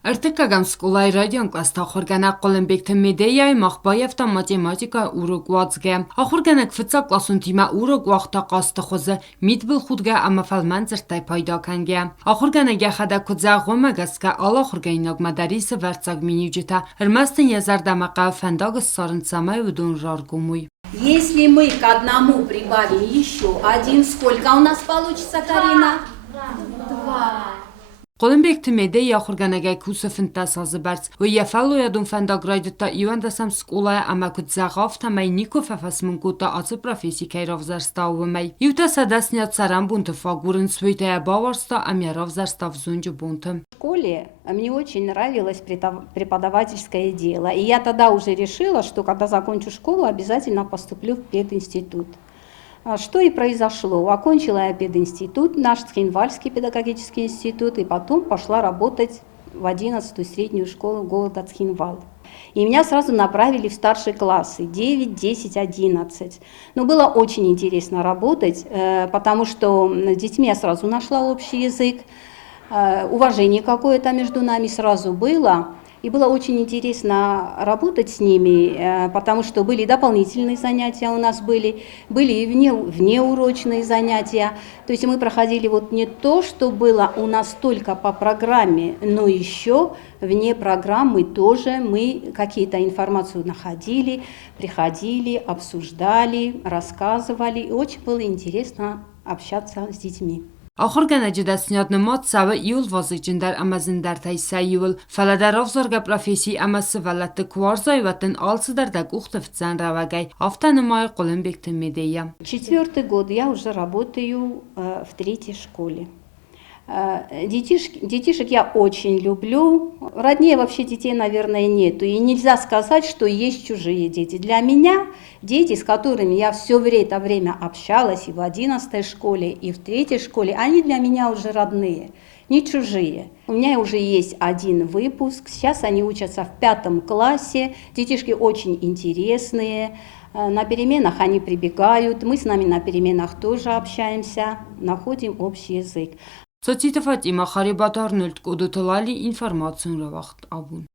Արտակագամ սկոլայի ռայդիան կլաստա Ахուырգæնæջ Խուղուլымբեգты Медеяй մախբայավտա մաթեմատիկա ուրոկ ուацхæ Ахուырգæնæջ ֆծա կլասուն թիմա ուրոկ ուախտա կաստը խոզը միդբլ խուդգա ամաֆալման ծրտայ պայդականգե Ахուырգæնեջը խադա կուձաղոմը գասկա ալ Ахուырգæնեջը մադարիսը վարծակ մինյուջիթա հրմաստն язардամակա фандагы сарынцамай удун жаргумуй. Если мы к одному прибавим еще один, сколько у нас получится, Карина? Два. Խուղուլымբեգты Медея Ахуырգæնեջը кուսыфынта сазыбарц. Уяфалуядун фандаграйдта ивандасам сколая амакудзағав тамай ников афасмункута ацı професси кайров зарставымай. Юта садасня царам бунты фагурын свитая баварста амяров зарстав зунджу бунтым. В школе мне очень нравилось преподавательское дело. И я тогда уже решила, что когда закончу школу, обязательно поступлю в пединститут. Что и произошло. Окончила я пединститут, наш Цхинвальский педагогический институт, и потом пошла работать в 11-ю среднюю школу города Цхинвал. И меня сразу направили в старшие классы, 9, 10, 11. Но было очень интересно работать, потому что с детьми я сразу нашла общий язык, уважение какое-то между нами сразу было. И было очень интересно работать с ними, потому что были дополнительные занятия у нас, были и внеурочные занятия. То есть мы проходили вот не то, что было у нас только по программе, но еще вне программы тоже мы какие-то информацию находили, приходили, обсуждали, рассказывали. И очень было интересно общаться с детьми. Ахуыргæնեջը դասնյադ նմատ սավը իուլ վազիջնդար ամազնդարտայ սայյուլ ֆալադարով զորգա профессии ամասывәлләтты уарзай ватын алцыдæр да къухты æфтдзән рогæй автономай Խուղուլымбегты Медея. 4-й год я уже работаю в 3-й школе. Детишек я очень люблю. Роднее вообще детей, наверное, нету. И нельзя сказать, что есть чужие дети. Для меня дети, с которыми я все это время общалась и в 11-й школе, и в 3-й школе, они для меня уже родные, не чужие. У меня уже есть один выпуск. Сейчас они учатся в 5 классе. Детишки очень интересные. На переменах они прибегают. Мы с нами на переменах тоже общаемся, находим общий язык. Цоциты Фатимæimæ информацию равахт абун.